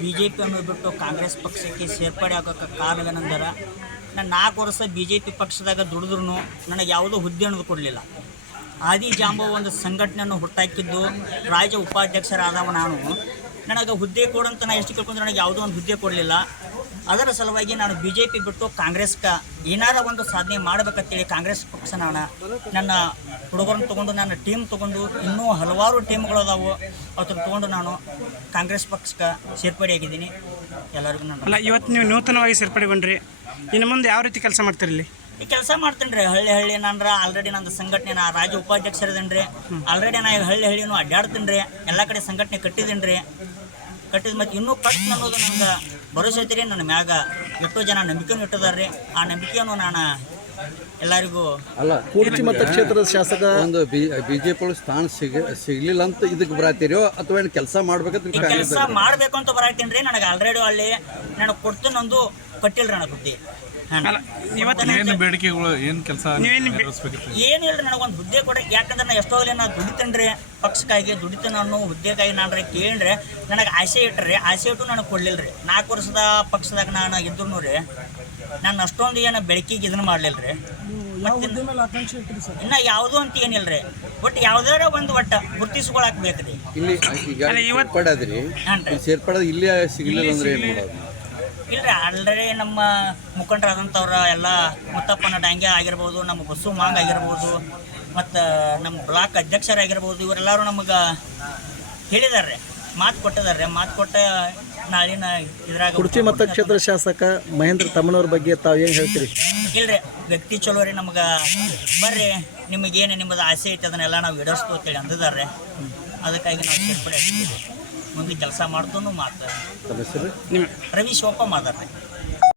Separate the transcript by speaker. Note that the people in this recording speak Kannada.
Speaker 1: ಬಿ ಜೆ ಪಿಯನ್ನು ಬಿಟ್ಟು ಕಾಂಗ್ರೆಸ್ ಪಕ್ಷಕ್ಕೆ ಸೇರ್ಪಡೆ ಆಗೋಕ್ಕೆ ಕಾರಣವೇನೆಂದರೆ ನಾನು ನಾಲ್ಕು ವರ್ಷ ಬಿ ಜೆ ಪಿ ಪಕ್ಷದಾಗ ದುಡಿದ್ರೂ ನನಗೆ ಯಾವುದೂ ಹುದ್ದೆ ಅನ್ನೋದು ಕೊಡಲಿಲ್ಲ. ಆದಿ ಜಾಂಬೋ ಒಂದು ಸಂಘಟನೆಯನ್ನು ಹುಟ್ಟಾಕಿದ್ದು ರಾಜ್ಯ ಉಪಾಧ್ಯಕ್ಷರಾದವ ನಾನು. ನನಗೆ ಹುದ್ದೆ ಕೊಡಂತ ನಾನು ಎಷ್ಟು ಕೇಳ್ಕೊಂಡ್ರೆ ನನಗೆ ಯಾವುದೋ ಒಂದು ಹುದ್ದೆ ಕೊಡಲಿಲ್ಲ. ಅದರ ಸಲುವಾಗಿ ನಾನು ಬಿ ಜೆ ಪಿ ಬಿಟ್ಟು ಕಾಂಗ್ರೆಸ್ಗೆ ಏನಾರ ಒಂದು ಸಾಧನೆ ಮಾಡಬೇಕಂತೇಳಿ ಕಾಂಗ್ರೆಸ್ ಪಕ್ಷ ನಾನು ನನ್ನ ಹುಡುಗರನ್ನು ತೊಗೊಂಡು ನನ್ನ ಟೀಮ್ ತೊಗೊಂಡು ಇನ್ನೂ ಹಲವಾರು ಟೀಮ್ಗಳು ಅದಾವು. ಅವ್ರನ್ನ ತೊಗೊಂಡು ನಾನು ಕಾಂಗ್ರೆಸ್ ಪಕ್ಷಕ್ಕೆ ಸೇರ್ಪಡೆಯಾಗಿದ್ದೀನಿ. ಎಲ್ಲರಿಗೂ ನಾನು
Speaker 2: ಅಲ್ಲ ಇವತ್ತು ನೀವು ನೂತನವಾಗಿ ಸೇರ್ಪಡೆಗೊಂಡ್ರಿ. ಇನ್ನು ಮುಂದೆ ಯಾವ ರೀತಿ ಕೆಲಸ ಮಾಡ್ತಿರಲಿ
Speaker 1: ಈ ಕೆಲಸ ಮಾಡ್ತೀನಿ ರೀ. ಹಳ್ಳಿ ಹಳ್ಳಿ ನಾನ್ರ ಆಲ್ರೆಡಿ ನಂದು ಸಂಘಟನೆ ನಾ ರಾಜ್ಯ ರೀ ಆಲ್ರೆಡಿ ನಾ ಈಗ ಹಳ್ಳಿ ಹಳ್ಳಿನೂ ಅಡ್ಡಾಡ್ತೀನಿ ರೀ. ಎಲ್ಲ ಕಡೆ ಸಂಘಟನೆ ಕಟ್ಟಿದ್ದೀನಿ ರೀ. ಕಟ್ಟಿದ ಮತ್ತು ಇನ್ನೂ ಕಟ್ ಅನ್ನೋದು ನನಗೆ ಭರೋಸೆ ಐತಿ ರೀ ನನ್ನ ಮ್ಯಾಗ ಎಷ್ಟೋ ಜನ ನಂಬಿಕೆನೂ ಇಟ್ಟಿದ್ದಾರೆ ರೀ ಆ ನಂಬಿಕೆಯನ್ನು ನಾನು ಎಲ್ಲರಿಗೂ
Speaker 3: ಅಲ್ಲ
Speaker 4: ಕೂಡ್ಚಿ ಮತಕ್ಷೇತ್ರದ ಶಾಸಕ
Speaker 3: ಒಂದು ಬಿಜೆಪಿ ಸ್ಥಾನ ಸಿಗ ಸಿಗ್ಲಿಲ್ಲ ಅಂತ ಇದಕ್ಕೆ ಬರಾತಿರೋ ಅಥವಾ ಏನು ಕೆಲಸ ಮಾಡ್ಬೇಕಂತ
Speaker 1: ಕೆಲಸ ಮಾಡ್ಬೇಕು ಅಂತ ಬರಾತೀನಿ ರೀ ನನಗೆ ಆಲ್ರೆಡಿ ಅಲ್ಲಿ ನನಗೆ ಕೊಡ್ತೀನಿ ಒಂದು ಕೊಟ್ಟಿಲ್ಲ ರೀ ನನಗೆ
Speaker 2: ಇವತ್ತು
Speaker 5: ಏನು ಬೇಡಿಕೆಗಳು ಏನು ಕೆಲಸ ಏನು
Speaker 1: ಹೇಳ್ರಿ ನನಗೊಂದು ಹುದ್ದೆ ಕೊಡ ಯಾಕಂದ್ರೆ ನಾ ಎಷ್ಟೋ ನಾನು ದುಡಿತೇನೆ ರೀ ಪಕ್ಷಕ್ಕಾಗಿ ದುಡಿತೇನೆ ಅನ್ನೋ ಹುದ್ದೆಗಾಗಿ ನಾನು ರೀ ಕೇಳ್ರೆ ನನಗೆ ಆಸೆ ಇಟ್ಟರೆ ಆಸೆ ಇಟ್ಟು ನನಗೆ ಕೊಡಲಿಲ್ಲ ರೀ ನಾಲ್ಕು ವರ್ಷದ ಪಕ್ಷದಾಗ ನಾನು ಇದ್ರು ರೀ ನಾನು ಅಷ್ಟೊಂದು ಏನು ಬೆಳಕಿಗೆ ಇದನ್ನ ಮಾಡಲಿಲ್ಲ ರೀ ಇನ್ನ ಯಾವುದು ಅಂತ ಏನಿಲ್ಲ ರೀ ಒಟ್ಟು ಯಾವ್ದಾರ ಒಂದು ಒಟ್ಟ ಗುರ್ತಿಸ್ಕೊಳಕ್ ಬೇಕ್ರಿ. ಸೇರ್ಪಡ
Speaker 3: ಇಲ್ಲಿ ಸೇರ್ಪಡೋದು ಇಲ್ಲೇ ಸಿಗ್ಲಿಲ್ಲ ಅಂದ್ರೆ ಏನು ಮಾಡೋದು?
Speaker 1: ಇಲ್ರಿ ಆಲ್ರೆಡಿ ನಮ್ಮ ಮುಖಂಡರಾದಂಥವ್ರ ಎಲ್ಲ ಮುತ್ತಪ್ಪನ ಡಾಂಗೆ ಆಗಿರ್ಬೋದು ನಮ್ಮ ಬಸ್ಸು ಮಾಂಗ್ ಆಗಿರ್ಬೋದು ಮತ್ತು ನಮ್ಮ ಬ್ಲಾಕ್ ಅಧ್ಯಕ್ಷರಾಗಿರ್ಬೋದು ಇವರೆಲ್ಲರೂ ನಮಗೆ ಹೇಳಿದಾರೆ ಮಾತು ಕೊಟ್ಟಿದ್ದಾರೆ ಮಾತು ಕೊಟ್ಟ ನಾಳಿನ ಇದ್ರಾಗ
Speaker 4: ಮತ್ತು ಮತಕ್ಷೇತ್ರ ಶಾಸಕ ಮಹೇಂದ್ರ ತಮ್ಮನವ್ರ ಬಗ್ಗೆ ತಾವು ಏನು ಹೇಳ್ತೀರಿ?
Speaker 1: ಇಲ್ರಿ ವ್ಯಕ್ತಿ ಚಲೋ ರೀ ನಮ್ಗೆ. ಬರ್ರಿ ನಿಮಗೇನು ನಿಮ್ಮದು ಆಸೆ ಐತೆ ಅದನ್ನೆಲ್ಲ ನಾವು ಈಡೇರಿಸ್ತು ಅಂತೇಳಿ ಅಂದಿದ್ದಾರೆ ಅದಕ್ಕಾಗಿ ನಾವು ಸೇರ್ಪಡೆ ಕೆಲಸ
Speaker 3: ಮಾಡ್ತು
Speaker 2: ಮಾಡ್ತಾರೆ
Speaker 1: ರವಿ ಶಿವಪ್ಪ ಮಾತಾಡ್ರಿ.